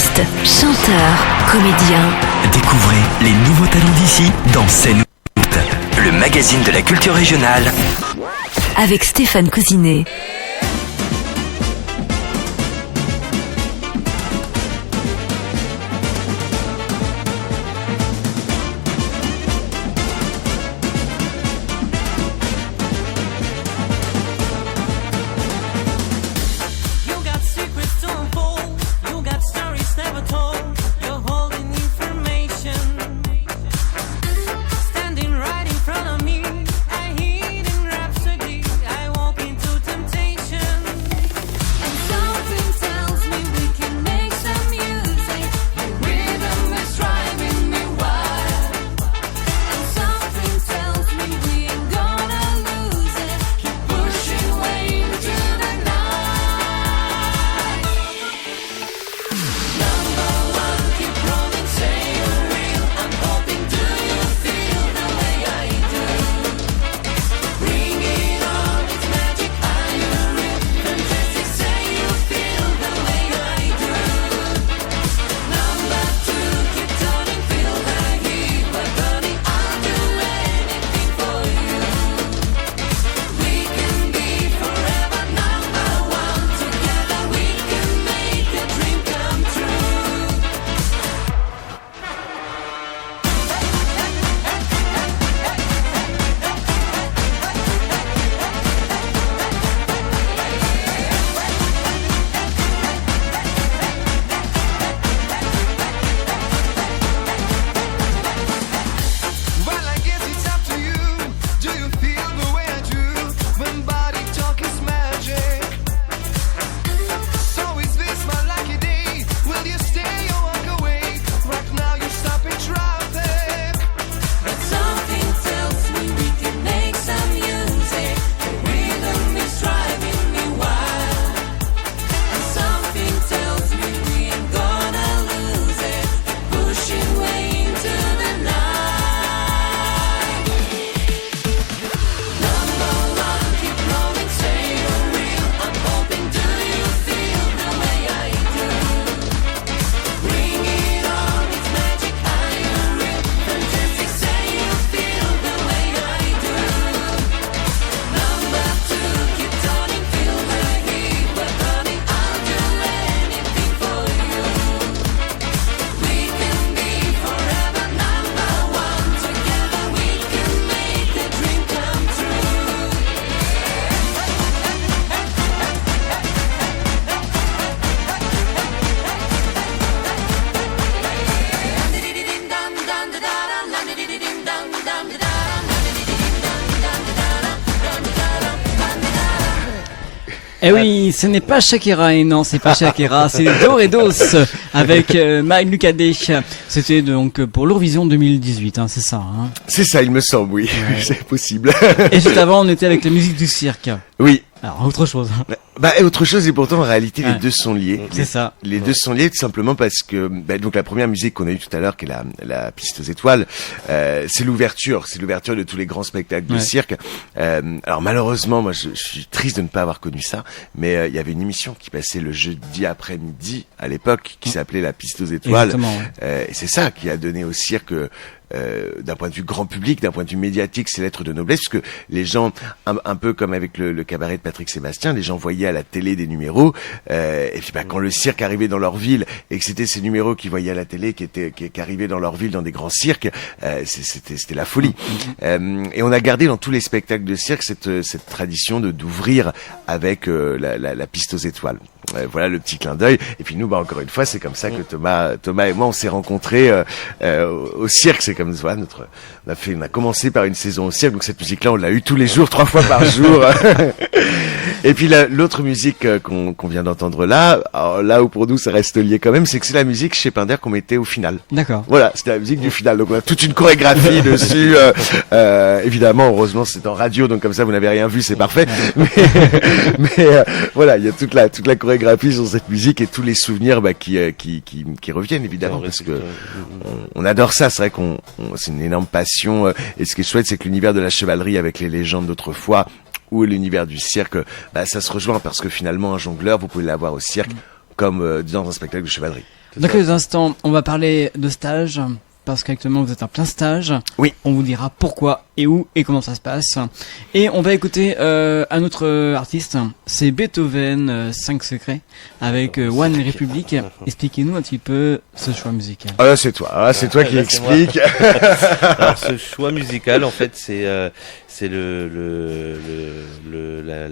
Artistes, chanteurs, comédiens. Découvrez les nouveaux talents d'ici dans C'est Nouverte, le magazine de la culture régionale. Avec Stéphane Cousinet. Eh oui, ce n'est pas Shakira, et non, c'est pas Shakira, c'est Doredos avec Mike Lucadé. C'était donc pour l'Eurovision 2018, hein, c'est ça. Hein. C'est ça, il me semble, oui, ouais. C'est possible. Et juste avant, on était avec la musique du cirque. Oui. Alors, autre chose. Bah, autre chose, et pourtant, en réalité, les deux sont liés. C'est ça. Les deux sont liés tout simplement parce que, donc la première musique qu'on a eue tout à l'heure, qui est la piste aux étoiles, c'est l'ouverture de tous les grands spectacles de cirque. Alors malheureusement, moi, je suis triste de ne pas avoir connu ça, mais il y avait une émission qui passait le jeudi après-midi à l'époque, qui s'appelait la piste aux étoiles. Et c'est ça qui a donné au cirque. D'un point de vue grand public, d'un point de vue médiatique, c'est lettres de noblesse, parce que les gens, un peu comme avec le cabaret de Patrick Sébastien, les gens voyaient à la télé des numéros, et puis quand le cirque arrivait dans leur ville, et que c'était ces numéros qu'ils voyaient à la télé, qui arrivaient dans leur ville, dans des grands cirques, c'était la folie. Et on a gardé dans tous les spectacles de cirque cette tradition d'ouvrir avec la piste aux étoiles. Voilà le petit clin d'œil. Et puis nous, encore une fois, c'est comme ça que Thomas et moi, on s'est rencontrés au cirque. C'est comme ça, on a commencé par une saison au cirque. Donc cette musique-là, on l'a eu tous les jours, 3 fois par jour. Et puis l'autre musique qu'on vient d'entendre là, alors là où pour nous ça reste lié quand même, c'est que c'est la musique chez Pinder qu'on mettait au final. D'accord. Voilà, c'était la musique du final. Donc on a toute une chorégraphie dessus. Évidemment, heureusement, c'est en radio, donc comme ça vous n'avez rien vu, c'est parfait. Mais voilà, il y a toute la chorégraphie sur cette musique et tous les souvenirs qui reviennent évidemment parce que on adore ça. C'est vrai c'est une énorme passion. Et ce qui est chouette, c'est que l'univers de la chevalerie avec les légendes d'autrefois ou l'univers du cirque, ça se rejoint parce que finalement un jongleur, vous pouvez l'avoir au cirque comme dans un spectacle de chevalerie. C'est Dans ça. quelques instants, on va parler de stage, parce qu'actuellement vous êtes en plein stage. Oui. On vous dira pourquoi et où et comment ça se passe. Et on va écouter un autre artiste, c'est Beethoven, 5 secrets, avec One Republic. Expliquez-nous un petit peu ce choix musical. Ah là, c'est toi. Ah, c'est toi qui Là, c'est moi. explique. Alors ce choix musical, en fait, c'est la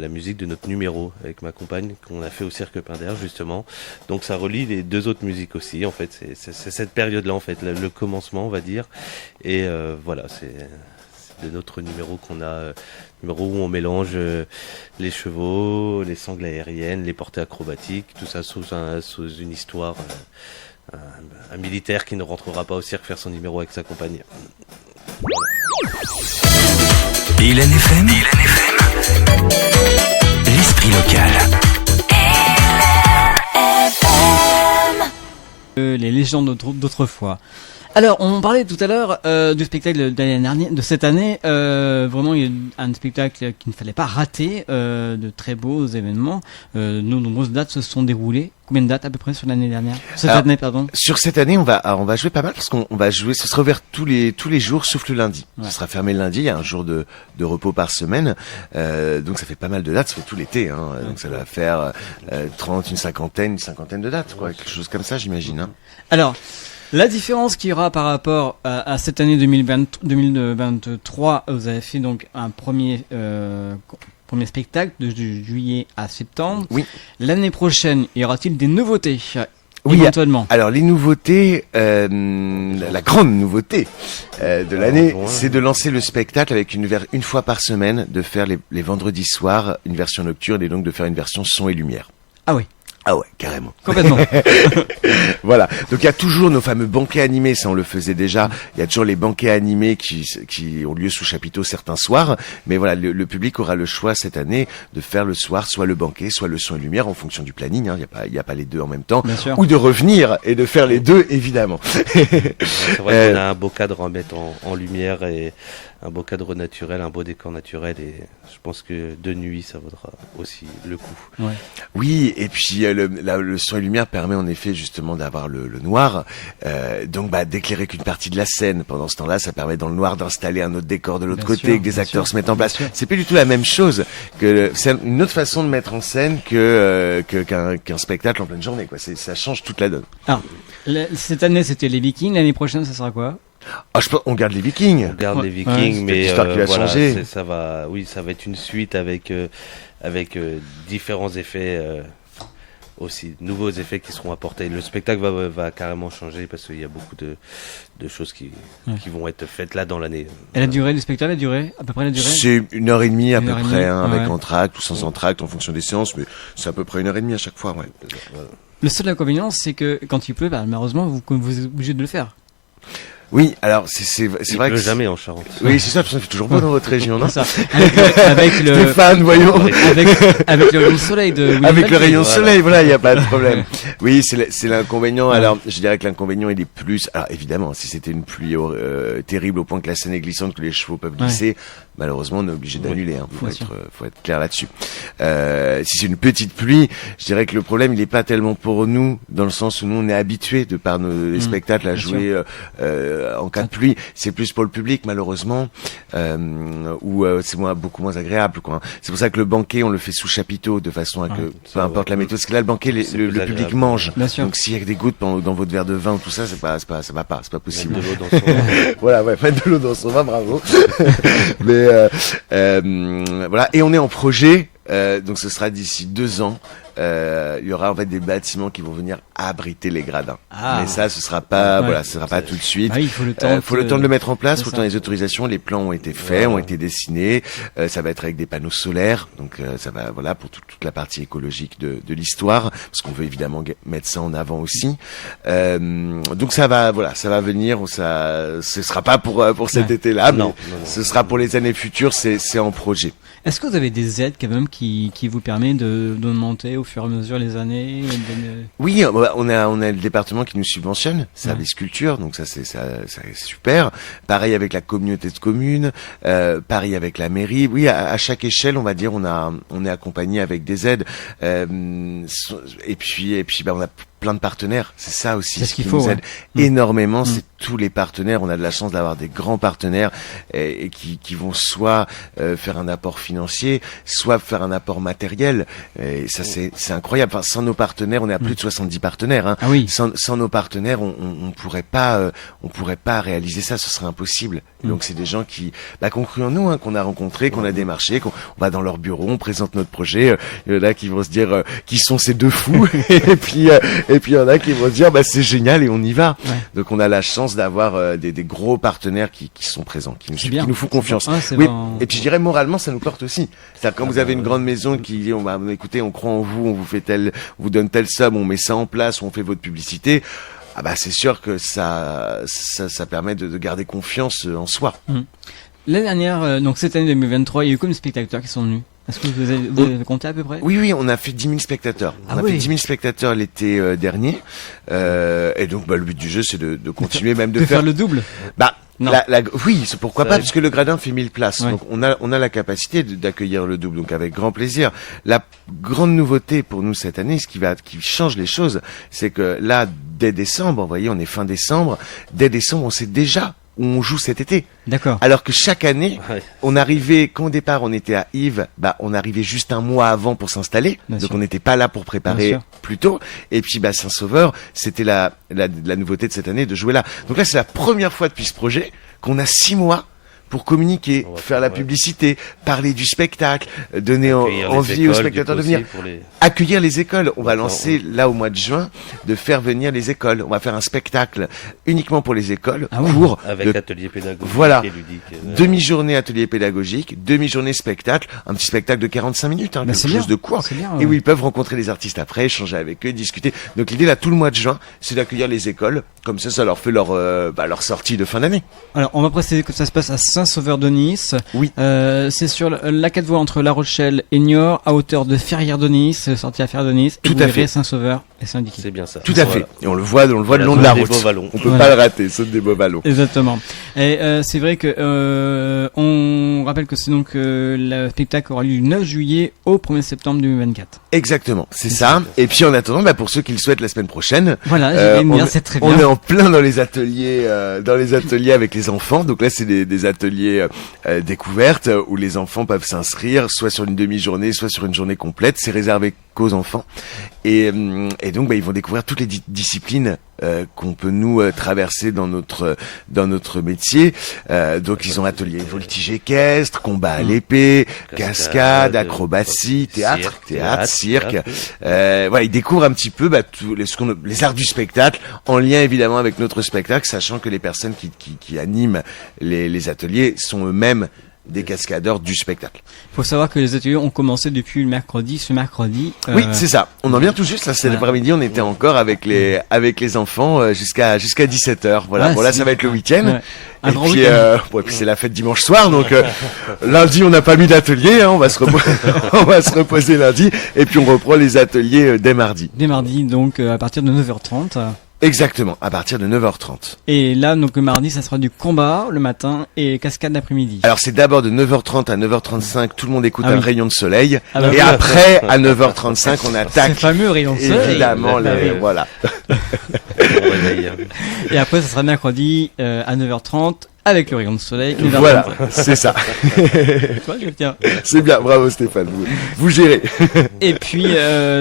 musique de notre numéro avec ma compagne qu'on a fait au Cirque Pinder justement. Donc ça relie les deux autres musiques aussi. En fait, c'est cette période-là, en fait, le commencement, on va dire. Et voilà, c'est de notre numéro qu'on a, numéro où on mélange les chevaux, les sangles aériennes, les portées acrobatiques, tout ça sous une histoire. Un militaire qui ne rentrera pas au cirque faire son numéro avec sa compagne. Hélène FM, l'esprit local. Les légendes d'autrefois. Alors, on parlait tout à l'heure du spectacle de l'année dernière, de cette année. Vraiment, il y a un spectacle qu'il ne fallait pas rater, de très beaux événements. De nombreuses dates se sont déroulées. Combien de dates à peu près sur l'année dernière? Cette Alors, année, pardon. Sur cette année, on va jouer pas mal parce qu'on va jouer. Ce sera ouvert tous les jours sauf le lundi. Ouais. Ce sera fermé le lundi. Il y a un jour de repos par semaine. Donc ça fait pas mal de dates. Ça fait tout l'été. Hein. Donc ça va faire 30, une cinquantaine de dates, quoi. Quelque chose comme ça, j'imagine. Hein. Alors, la différence qu'il y aura par rapport à cette année 2023, vous avez fait donc un premier spectacle de juillet à septembre. Oui. L'année prochaine, y aura-t-il des nouveautés? Oui, éventuellement. Alors les nouveautés, la grande nouveauté de l'année, ouais. c'est de lancer le spectacle avec une fois par semaine, de faire les vendredis soirs une version nocturne et donc de faire une version son et lumière. Ah oui, Ah ouais, carrément. complètement. Voilà. Donc il y a toujours nos fameux banquets animés, ça on le faisait déjà. Il y a toujours les banquets animés qui ont lieu sous chapiteau certains soirs. Mais voilà, le public aura le choix cette année de faire le soir soit le banquet, soit le son et lumière en fonction du planning. Hein. Il y a pas les deux en même temps. Bien sûr. Ou de revenir et de faire les deux évidemment. C'est vrai qu'on a un beau cadre à mettre en lumière et un beau cadre naturel, un beau décor naturel et je pense que de nuit ça vaudra aussi le coup. Ouais. Oui, et puis le son et lumière permet en effet justement d'avoir le noir, donc d'éclairer qu'une partie de la scène. Pendant ce temps-là, ça permet dans le noir d'installer un autre décor de l'autre Bien côté, sûr, que des bien acteurs sûr, se mettent en bien place. sûr. C'est pas du tout la même chose c'est une autre façon de mettre en scène qu'un spectacle en pleine journée, quoi. Ça change toute la donne. Alors, cette année, c'était les Vikings. L'année prochaine, ça sera quoi? Ah, je pense, on garde les Vikings. On garde Ouais. les Vikings, Ouais, mais l'histoire qui va voilà, changer. ça va être une suite avec différents effets aussi, nouveaux effets qui seront apportés. Le spectacle va carrément changer parce qu'il y a beaucoup de choses qui vont être faites là dans l'année. Et la durée du spectacle, à peu près la durée? C'est 1h30 à Une peu heure et près, demie, hein, avec ouais. entracte ou sans entracte en fonction des séances, mais c'est à peu près 1h30 à chaque fois, ouais. Le seul inconvénient, c'est que quand il pleut, malheureusement, vous êtes obligé de le faire. Oui, alors c'est Il vrai pleut que jamais en Charente. oui, c'est ça, parce que ça fait toujours beau dans votre région, non? Ça. Avec le, Stéphane, voyons. avec le rayon de soleil de William Avec le Baltier. rayon de voilà. soleil, voilà, il n'y a pas de problème. Oui, c'est l'inconvénient. Alors, je dirais que l'inconvénient, il est plus... Alors, évidemment, si c'était une pluie terrible au point que la scène est glissante, que les chevaux peuvent glisser, malheureusement, on est obligé d'annuler. Hein. Bien sûr. Faut être clair là-dessus. Si c'est une petite pluie, je dirais que le problème, il n'est pas tellement pour nous, dans le sens où nous, on est habitués, de par les spectacles, à bien jouer en cas de pluie. C'est plus pour le public, malheureusement, où c'est beaucoup moins agréable, quoi. C'est pour ça que le banquet, on le fait sous chapiteau, de façon à que, peu ça, importe ouais. la méthode, parce que là, le banquet, C'est le plus public agréable. mange. Bien sûr. Donc, s'il y a que des gouttes dans votre verre de vin ou tout ça, ça va pas, c'est pas Mettre possible. de l'eau dans son Voilà, ouais, mettre de l'eau dans son vin, bravo. Mais voilà, et on est en projet, donc ce sera d'ici 2 ans. Il y aura en fait des bâtiments qui vont venir abriter les gradins. Ah. Mais ça, ce sera pas, Ouais. voilà, ce sera pas tout de suite. Ah oui, il faut le temps. Faut le temps de le mettre en place, c'est faut le ça. temps des autorisations, les plans ont été faits, ont été dessinés, ça va être avec des panneaux solaires, donc ça va, voilà, pour toute la partie écologique de l'histoire, parce qu'on veut évidemment mettre ça en avant aussi. Donc ça va, voilà, ça va venir, ce sera pas pour cet Ouais. été-là, mais Non. ce sera pour les années futures, c'est en projet. Est-ce que vous avez des aides quand même qui vous permettent d'augmenter au fur et à mesure les années Oui, on a le département qui nous subventionne, service culture, donc ça c'est super. Pareil avec la communauté de communes, pareil avec la mairie. Oui, à chaque échelle, on va dire, on est accompagné avec des aides. Et puis on a plein de partenaires. C'est ça aussi C'est ce qu'il qui faut, nous ouais. aide énormément. C'est tous les partenaires. On a de la chance d'avoir des grands partenaires et qui vont soit faire un apport financier, soit faire un apport matériel. Et ça, c'est incroyable. Enfin, sans nos partenaires, on est à plus de 70 partenaires. Hein. Ah oui. Sans nos partenaires, on pourrait pas réaliser ça. Ce serait impossible. Donc, c'est des gens qui ont cru en nous, hein, qu'on a rencontrés, qu'on a démarchés, qu'on va dans leur bureau, on présente notre projet. Il y en a qui vont se dire qui sont ces deux fous, et puis il y en a qui vont se dire c'est génial et on y va. Ouais. Donc, on a la chance d'avoir des gros partenaires qui sont présents, qui nous font confiance. Ah, c'est Oui. vraiment- Et puis je dirais moralement, ça nous porte aussi. C'est-à-dire quand vous avez une grande maison qui dit écoutez, on croit en vous, on vous fait on vous donne telle somme, on met ça en place, on fait votre publicité. C'est sûr que ça permet de garder confiance en soi. L'année dernière, donc cette année 2023, il y a eu combien de spectateurs qui sont venus? Est-ce que vous avez compté à peu près? Oui, on a fait 10 000 spectateurs. On a fait 10 000 spectateurs l'été dernier. Et donc, le but du jeu, c'est de continuer, même de faire le double. Non. Oui, c'est pourquoi Ça pas, arrive. parce que le gradin fait 1000 places. Ouais. Donc, on a la capacité d'accueillir le double. Donc, avec grand plaisir. La grande nouveauté pour nous cette année, qui change les choses, c'est que là, dès décembre, vous voyez, on est fin décembre. Dès décembre, on sait déjà où on joue cet été. D'accord. Alors que chaque année, Ouais. on arrivait, quand au départ on était à Yves, on arrivait juste un mois avant pour s'installer. Bien Donc sûr. on n'était pas là pour Bien préparer sûr. plus tôt. Et puis Saint-Sauveur, c'était la nouveauté de cette année de jouer là. Donc là, c'est la première fois depuis ce projet qu'on a 6 mois pour communiquer, On va faire la ouais. publicité, parler du spectacle, donner Accueillir les envie aux écoles, spectateurs de du coup, venir. aussi, pour les- Accueillir les écoles. On va D'accord, lancer là au mois de juin de faire venir les écoles. On va faire un spectacle uniquement pour les écoles, Ah oui. court, Avec de atelier pédagogique Voilà. et ludique. demi-journée atelier pédagogique, demi-journée spectacle, un petit spectacle de 45 minutes, Bah, quelque c'est chose bien. de court. C'est bien, Et ouais. où ils peuvent rencontrer les artistes après, échanger avec eux, discuter. Donc l'idée là, tout le mois de juin, c'est d'accueillir les écoles. Comme ça leur fait leur sortie de fin d'année. Alors, on va préciser que ça se passe à Saint-Sauveur de Nice. Oui. C'est sur la 4 voies entre La Rochelle et Niort, à hauteur de Ferrières de Nice, sortie à Ferrières de Nice. Tout et vous à verrez fait. Saint-Sauveur et Saint-Diquier. C'est bien ça. Tout à Voilà. fait. Et on le voit le La long de la zone des route. Beaux Vallons. On peut Voilà. pas le rater, zone des Beaux Vallons. Exactement. Et c'est vrai que on rappelle que c'est donc le spectacle aura lieu du 9 juillet au 1er septembre 2024. Exactement, c'est ça. Et puis en attendant, pour ceux qui le souhaitent la semaine prochaine, Voilà, j'allais me dire, c'est très on est bien. en plein dans les ateliers avec les enfants. Donc là, c'est des ateliers découvertes où les enfants peuvent s'inscrire, soit sur une demi-journée, soit sur une journée complète. C'est réservé qu'aux enfants. Et donc, ils vont découvrir toutes les disciplines qu'on peut nous traverser dans notre métier. Donc, ils ont atelier voltige équestre, combat à l'épée, cascade, acrobatie, théâtre, cirque. Ils découvrent un petit peu tous les arts du spectacle, en lien évidemment avec notre spectacle, sachant que les personnes qui animent les ateliers sont eux-mêmes des cascadeurs du spectacle. Il faut savoir que les ateliers ont commencé depuis ce mercredi. Oui, c'est ça. On en vient tout juste. Là, cet voilà. après-midi, on était encore avec les enfants jusqu'à 17h. Voilà. Ah, Bon, là, c'est ça va être le week-end. Ouais. Un Et grand puis, week-end. puis c'est la fête dimanche soir, donc lundi on n'a pas mis d'atelier, hein, on va se reposer lundi, et puis on reprend les ateliers dès mardi. Dès mardi, donc à partir de 9h30. Exactement, à partir de 9h30. Et là, donc le mardi, ça sera du combat le matin et cascade l'après-midi. Alors c'est d'abord de 9h30 à 9h35, tout le monde écoute Ah un oui. rayon de soleil, Ah bah et oui. après à 9h35 on C'est attaque fameux rayon de soleil. évidemment Bah oui. voilà. On réveille. Et après, ça sera mercredi à 9h30 avec le rayon de soleil. qui va Voilà, reprendre. c'est ça. Tu vois, je le tiens. C'est bien, bravo Stéphane, vous gérez. Et puis,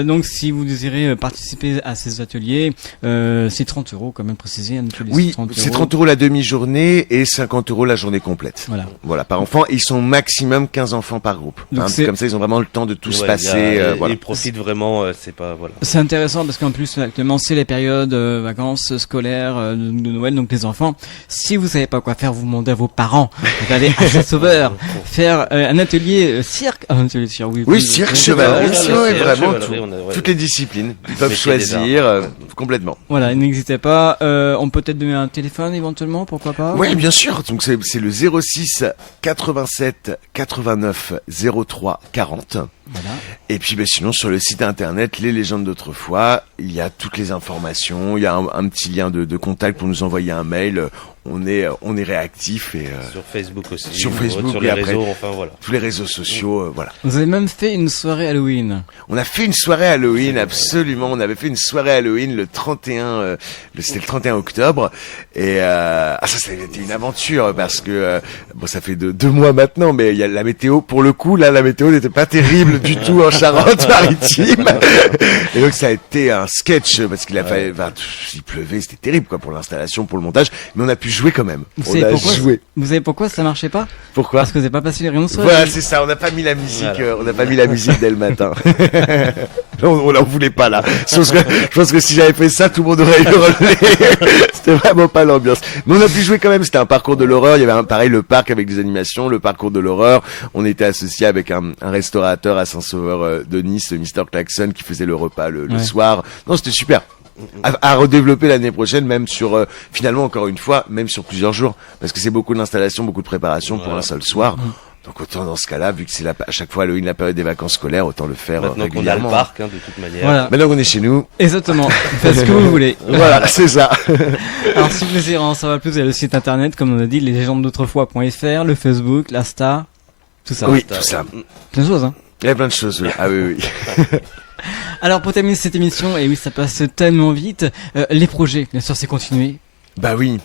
donc, si vous désirez participer à ces ateliers, c'est 30 € quand même précisé. Un atelier, Oui, c'est 30 € la demi-journée et 50 € la journée complète. Voilà. Voilà, par enfant. Ils sont maximum 15 enfants par groupe. Donc c'est- Comme ça, ils ont vraiment le temps de tous Ouais, passer. Voilà. Ils profitent vraiment, c'est pas, voilà. C'est intéressant parce qu'en plus, actuellement, c'est les périodes vacances scolaires de Noël, donc les enfants. Si vous savez pas quoi faire, vous demandez à vos parents d'aller à Saint-Sauveur faire un atelier cirque. Un atelier cirque, Oui, cirque, chevalerie, vraiment chevalerie, toutes les disciplines. Ils peuvent Métier des choisir arts. complètement. Voilà, n'hésitez pas. On peut peut-être donner un téléphone éventuellement, pourquoi pas. Oui, bien sûr. Donc c'est le 06 87 89 03 40. Voilà. Et puis sinon sur le site internet Les Légendes d'Autrefois, il y a toutes les informations, il y a un petit lien de contact pour nous envoyer un mail. on est réactif et Sur Facebook aussi. Sur Facebook, sur et les après, réseaux, enfin voilà. tous les réseaux sociaux, voilà. Vous avez même fait une soirée Halloween. On a fait une soirée Halloween, absolument. On avait fait une soirée Halloween le 31, c'était le 31 octobre. Et ça a été une aventure parce que bon, ça fait 2 mois maintenant, mais il y a la météo. Pour le coup, là, la météo n'était pas terrible du tout en Charente-Maritime. Et donc ça a été un sketch parce qu'il a fallu, il pleuvait, c'était terrible quoi pour l'installation, pour le montage. Mais on a pu jouer quand même. Vous savez pourquoi ça marchait pas? Pourquoi? Parce que vous n'avez pas passé les rayons de soleil. Voilà, c'est ça. On n'a pas mis la musique. On n'a pas mis la musique dès le matin. on n'en voulait pas là. Je pense que si j'avais fait ça, tout le monde aurait hurlé. C'était vraiment pas l'ambiance. Mais on a pu jouer quand même. C'était un parcours de l'horreur. Il y avait pareil le parc avec des animations, le parcours de l'horreur. On était associé avec un restaurateur à Saint-Sauveur de Nice, Mr. Klaxon, qui faisait le repas le soir. Non, c'était super. À redévelopper l'année prochaine, même sur finalement encore une fois, même sur plusieurs jours, parce que c'est beaucoup d'installation, beaucoup de préparation pour un seul soir. Donc autant dans ce cas-là, vu que c'est à chaque fois Halloween, la période des vacances scolaires, autant le faire Maintenant qu'on a le régulièrement. parc, de toute manière. Voilà. Maintenant qu'on est chez nous. Exactement. Faites ce que vous voulez. Voilà, c'est ça. Alors si vous voulez en savoir plus, il y a le site internet, comme on a dit, leslégendesd'autrefois.fr, le Facebook, l'Insta, tout ça. Oui, tout ça. Plein de choses, hein. Il y a plein de choses, oui. Ah oui. Alors pour terminer cette émission, et oui, ça passe tellement vite, les projets, bien sûr, c'est continuer. Bah oui.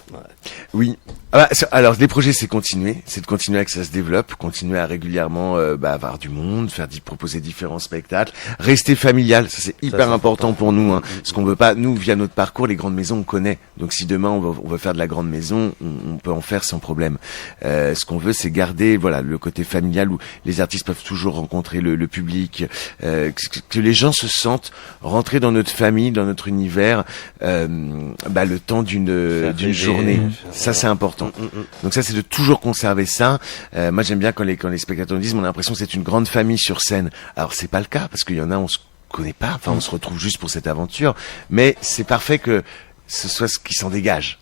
Oui. Ah bah, alors les projets c'est de continuer à que ça se développe, continuer à régulièrement avoir du monde, proposer différents spectacles, rester familial, ça c'est hyper important pour nous, hein, parce qu'on veut pas, nous via notre parcours, les grandes maisons on connaît, donc si demain on va faire de la grande maison, on peut en faire sans problème. Ce qu'on veut c'est garder le côté familial où les artistes peuvent toujours rencontrer le public, que les gens se sentent rentrer dans notre famille, dans notre univers, le temps d'une journée. Ça c'est important. Donc ça c'est de toujours conserver ça. Moi j'aime bien quand les spectateurs nous disent, on a l'impression que c'est une grande famille sur scène. Alors c'est pas le cas parce qu'il y en a on se connaît pas, on se retrouve juste pour cette aventure, mais c'est parfait que ce soit ce qui s'en dégage.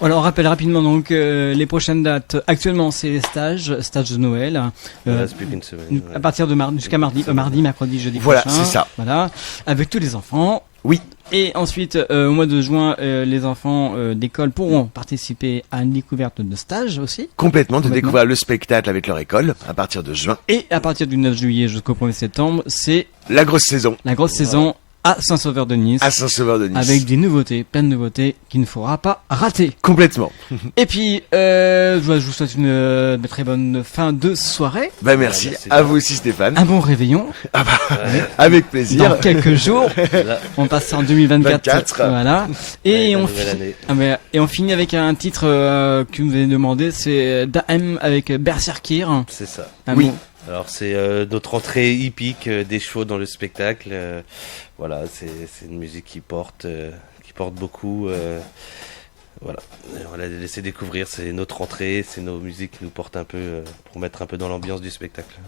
Alors on rappelle rapidement donc les prochaines dates. Actuellement c'est les stages de Noël. C'est plus qu'une semaine. À partir de jusqu'à mardi, mercredi, jeudi prochain. Voilà, c'est ça. Voilà, avec tous les enfants. Oui. Et ensuite, au mois de juin, les enfants d'école pourront participer à une découverte de stage aussi. Complètement, de découvrir le spectacle avec leur école à partir de juin. Et à partir du 9 juillet jusqu'au 1er septembre, c'est la grosse saison. La grosse saison à Saint-Sauveur de Nice. À Saint-Sauveur de Nice. Avec des nouveautés, plein de nouveautés qu'il ne faudra pas rater. Complètement. Et puis, je vous souhaite une très bonne fin de soirée. Merci. À vous aussi, Stéphane. Un bon réveillon. Avec plaisir. Dans quelques jours. On passe en 2024. Voilà. Et on finit avec un titre que vous avez demandé, c'est Dahem avec Berserkir. C'est ça. Oui. Bon. Alors c'est notre entrée hippique des chevaux dans le spectacle. Voilà, c'est une musique qui porte beaucoup. Voilà, on l'a laissé découvrir, c'est notre entrée, c'est nos musiques qui nous portent un peu pour mettre un peu dans l'ambiance du spectacle.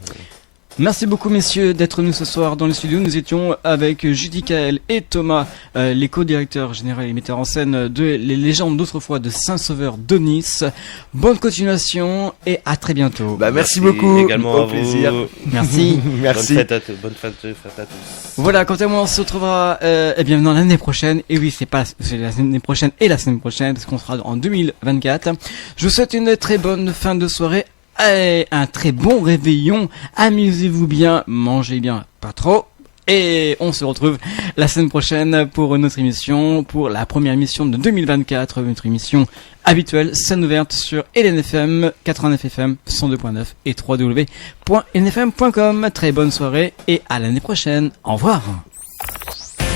Merci beaucoup messieurs d'être venus ce soir dans le studio. Nous étions avec Judy Kael et Thomas, les co-directeurs généraux et metteurs en scène de Les Légendes d'autrefois de Saint-Sauveur de Nice. Bonne continuation et à très bientôt. Merci beaucoup. Également au à plaisir. vous. Merci. Merci. Bonne fête à tous. Voilà, quant à moi on se retrouvera dans l'année prochaine. Et oui, c'est l'année prochaine et la semaine prochaine parce qu'on sera en 2024. Je vous souhaite une très bonne fin de soirée. Et un très bon réveillon, amusez-vous bien, mangez bien, pas trop, et on se retrouve la semaine prochaine pour notre émission, pour la première émission de 2024, notre émission habituelle, scène ouverte sur LNFM, 89 FM, 102.9 et www.lnfm.com. Très bonne soirée et à l'année prochaine, au revoir.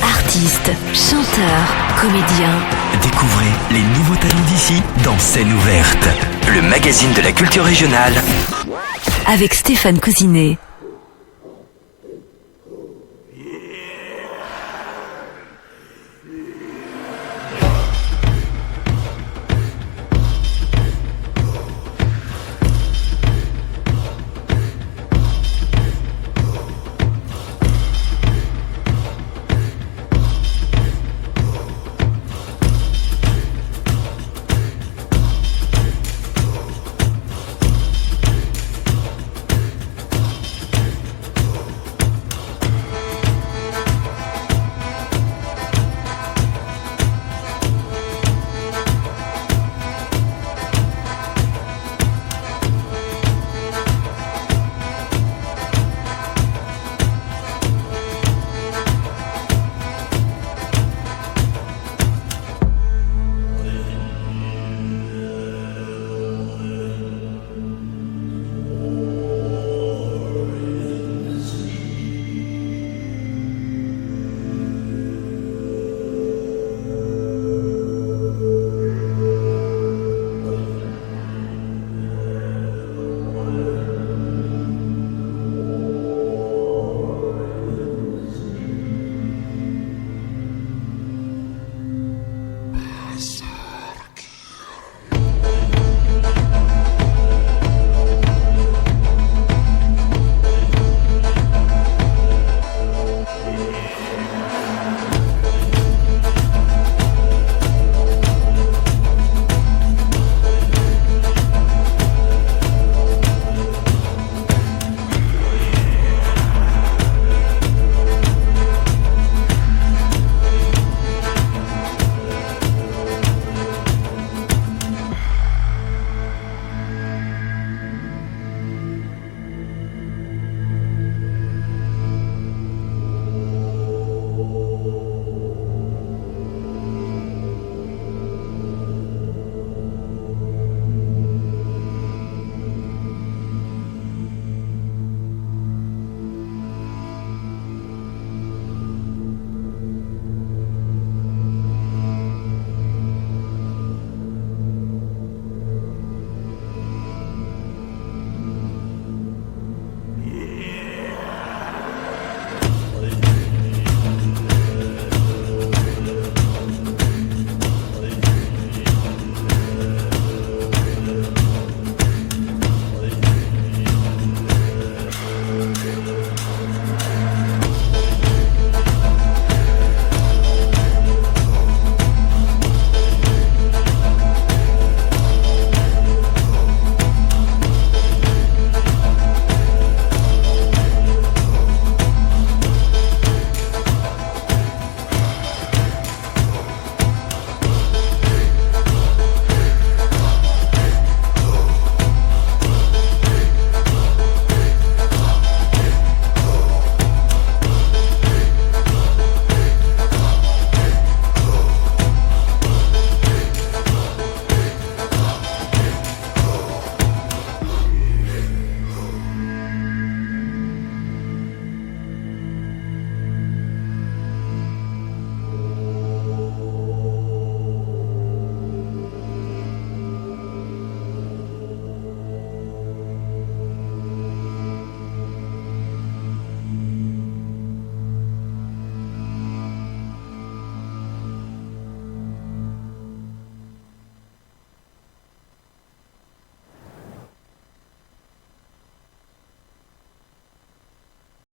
Artistes, chanteurs, comédiens. Découvrez les nouveaux talents d'ici dans Scène ouverte, le magazine de la culture régionale. Avec Stéphane Cousinet.